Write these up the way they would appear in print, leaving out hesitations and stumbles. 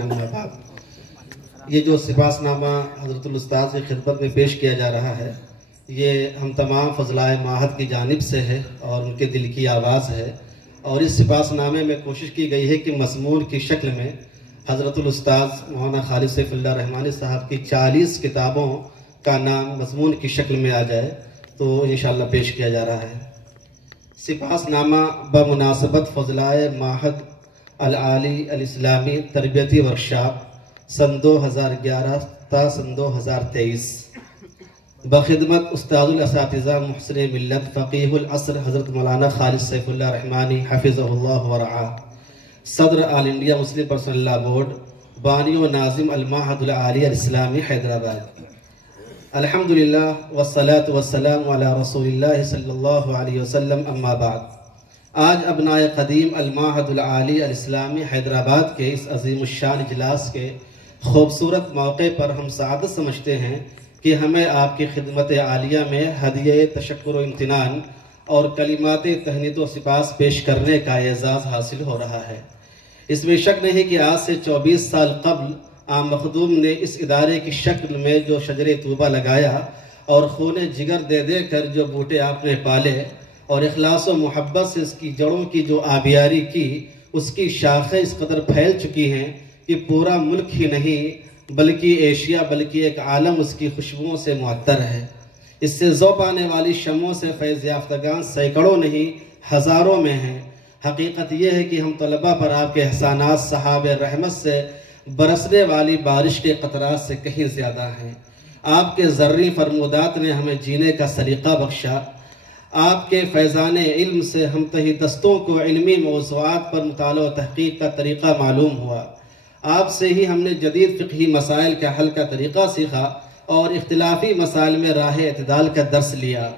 اما بعد، یہ جو سپاس نامہ حضرت الاستاذ کی خدمت میں پیش کیا جا رہا ہے، یہ ہم تمام فضلائے معہد کی جانب سے ہے اور ان کے دل کی آواز ہے، اور اس سپاس نامے میں کوشش کی گئی ہے کہ مضمون کی شکل میں حضرت الاستاذ مولانا خالد سیف اللہ رحمانی صاحب کی 40 کتابوں کا نام مضمون کی شکل میں آ جائے، تو انشاءاللہ پیش کیا جا رہا ہے۔ سپاس نامہ بمناسبت فضلائے معہد العالی الاسلامی تربیتی ورکشاپ سن 2011 تا سن 2023 بخدمت استاد الاساتذہ محسن ملت فقیہ العصر حضرت مولانا خالد سیف اللہ رحمانی حفظہ اللہ ورعاہ، صدر آل انڈیا مسلم پرسنل لا بورڈ، بانی و ناظم المعہد العالی الاسلامی حیدرآباد۔ الحمدللہ والصلاة والسلام علی رسول اللہ صلی اللہ علیہ وسلم، اما بعد۔ آج ابنائے قدیم المعہد العالی الاسلامی حیدرآباد کے اس عظیم الشان اجلاس کے خوبصورت موقع پر ہم سعادت سمجھتے ہیں کہ ہمیں آپ کی خدمت عالیہ میں ہدیہ تشکر و امتنان اور کلمات تہنیت و سپاس پیش کرنے کا اعزاز حاصل ہو رہا ہے۔ اس میں شک نہیں کہ آج سے 24 سال قبل آم مخدوم نے اس ادارے کی شکل میں جو شجر طوبہ لگایا اور خون جگر دے دے کر جو بوٹے آپ نے پالے اور اخلاص و محبت سے اس کی جڑوں کی جو آبیاری کی، اس کی شاخیں اس قدر پھیل چکی ہیں کہ پورا ملک ہی نہیں بلکہ ایشیا بلکہ ایک عالم اس کی خوشبوؤں سے معطر ہے۔ اس سے ذوب آنے والی شمعوں سے فیض یافتگان سینکڑوں نہیں ہزاروں میں ہیں۔ حقیقت یہ ہے کہ ہم طلبہ پر آپ کے احسانات صحاب رحمت سے برسنے والی بارش کے قطرات سے کہیں زیادہ ہیں۔ آپ کے زرعی فرمودات نے ہمیں جینے کا سلیقہ بخشا۔ آپ کے فیضان علم سے ہم تہی دستوں کو علمی موضوعات پر مطالعہ و تحقیق کا طریقہ معلوم ہوا۔ آپ سے ہی ہم نے جدید فقہی مسائل کا حل کا طریقہ سیکھا اور اختلافی مسائل میں راہ اعتدال کا درس لیا۔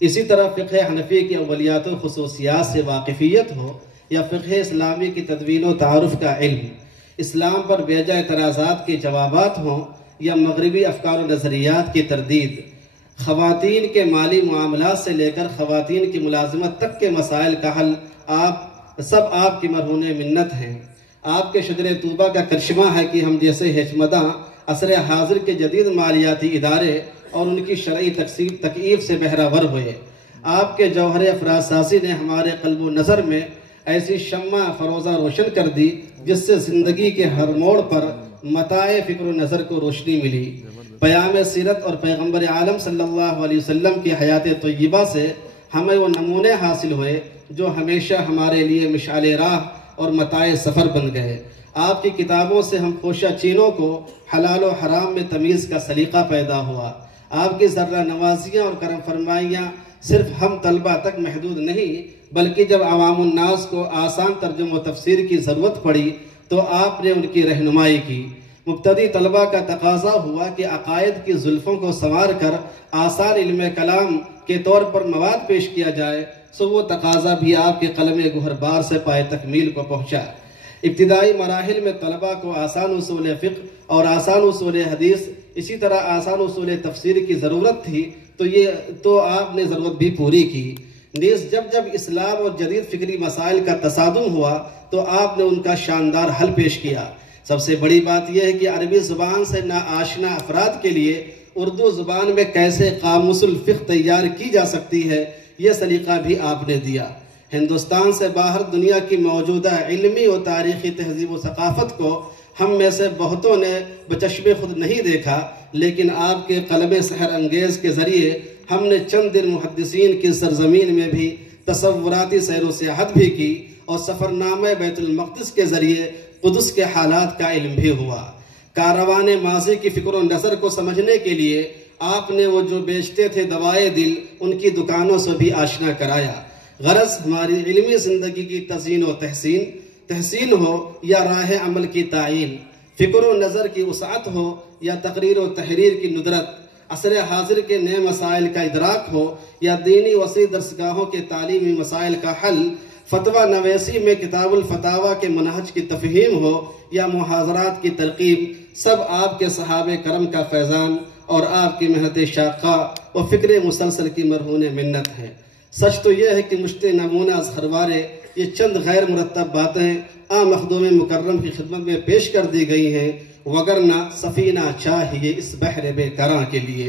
اسی طرح فقہ حنفی کی اولیات و خصوصیات سے واقفیت ہو یا فقہ اسلامی کی تدوین و تعارف کا علم، اسلام پر بیجا اعتراضات کے جوابات ہوں یا مغربی افکار و نظریات کی تردید، خواتین کے مالی معاملات سے لے کر خواتین کی ملازمت تک کے مسائل کا حل، آپ کی مرہون منت ہیں۔ آپ کے شجر طوبہ کا کرشمہ ہے کہ ہم جیسے حکمتاں عصر حاضر کے جدید مالیاتی ادارے اور ان کی شرعی تکییف سے بہرہ ہوئے۔ آپ کے جوہر افراد سازی نے ہمارے قلب و نظر میں ایسی شمع فروزہ روشن کر دی جس سے زندگی کے ہر موڑ پر متاع فکر و نظر کو روشنی ملی۔ پیام سیرت اور پیغمبر عالم صلی اللہ علیہ وسلم کی حیات طیبہ سے ہمیں وہ نمونے حاصل ہوئے جو ہمیشہ ہمارے لیے مشعل راہ اور متاع سفر بن گئے۔ آپ کی کتابوں سے ہم خوشہ چینوں کو حلال و حرام میں تمیز کا سلیقہ پیدا ہوا۔ آپ کی ذرہ نوازیاں اور کرم فرمائیاں صرف ہم طلبہ تک محدود نہیں، بلکہ جب عوام الناس کو آسان ترجمہ و تفسیر کی ضرورت پڑی تو آپ نے ان کی رہنمائی کی۔ مبتدی طلبہ کا تقاضا ہوا کہ عقائد کی زلفوں کو سنوار کر آسان علم کلام کے طور پر مواد پیش کیا جائے، سو وہ تقاضا بھی آپ کے قلم گوہر بار سے پائے تکمیل کو پہنچا۔ ابتدائی مراحل میں طلبہ کو آسان اصول فقہ اور آسان اصول حدیث، اسی طرح آسان اصول تفسیر کی ضرورت تھی، تو آپ نے ضرورت بھی پوری کی۔ نیز جب اسلام اور جدید فکری مسائل کا تصادم ہوا تو آپ نے ان کا شاندار حل پیش کیا۔ سب سے بڑی بات یہ ہے کہ عربی زبان سے ناآشنا افراد کے لیے اردو زبان میں کیسے قاموس الفقہ تیار کی جا سکتی ہے، یہ سلیقہ بھی آپ نے دیا۔ ہندوستان سے باہر دنیا کی موجودہ علمی و تاریخی تہذیب و ثقافت کو ہم میں سے بہتوں نے بچشم خود نہیں دیکھا، لیکن آپ کے قلم سحر انگیز کے ذریعے ہم نے چند دن محدثین کی سرزمین میں بھی تصوراتی سیر و سیاحت بھی کی اور سفرنامہ بیت المقدس کے ذریعے قدس کے حالات کا علم بھی ہوا۔ کاروان ماضی کی فکر و نظر کو سمجھنے کے لیے آپ نے وہ جو بیچتے تھے دوائے دل، ان کی دکانوں سے بھی آشنا کرایا۔ غرض ہماری علمی زندگی کی تزیین و تحسین ہو یا راہ عمل کی تعین، فکر و نظر کی وسعت ہو یا تقریر و تحریر کی ندرت، عصر حاضر کے نئے مسائل کا ادراک ہو یا دینی وسیع درسگاہوں کے تعلیمی مسائل کا حل، فتویٰ نویسی میں کتاب الفتاویٰ کے منہج کی تفہیم ہو یا محاضرات کی ترقیم، سب آپ کے صحابہ کرم کا فیضان اور آپ کی محنت شاقہ و فکر مسلسل کی مرہون منت ہے۔ سچ تو یہ ہے کہ مشت نمونہ از ہروارے یہ چند غیر مرتب باتیں مخدوم مکرم کی خدمت میں پیش کر دی گئی ہیں، وگرنہ سفینہ چاہیے اس بحر بے کراں کے لیے۔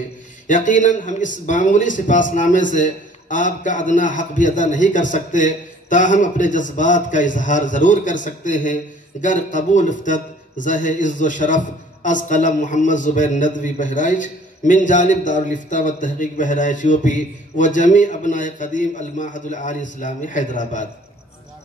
یقیناً ہم اس معمولی سپاس نامے سے آپ کا ادنا حق بھی ادا نہیں کر سکتے، تاہم اپنے جذبات کا اظہار ضرور کر سکتے ہیں۔ گر قبول افتد زہ عز و شرف از قلم محمد زبیر ندوی بہرائچ من جانب دارالفتاء و تحقیق بہرائچ یو پی و جمیع ابناء قدیم المعہد العالی اسلامی حیدرآباد۔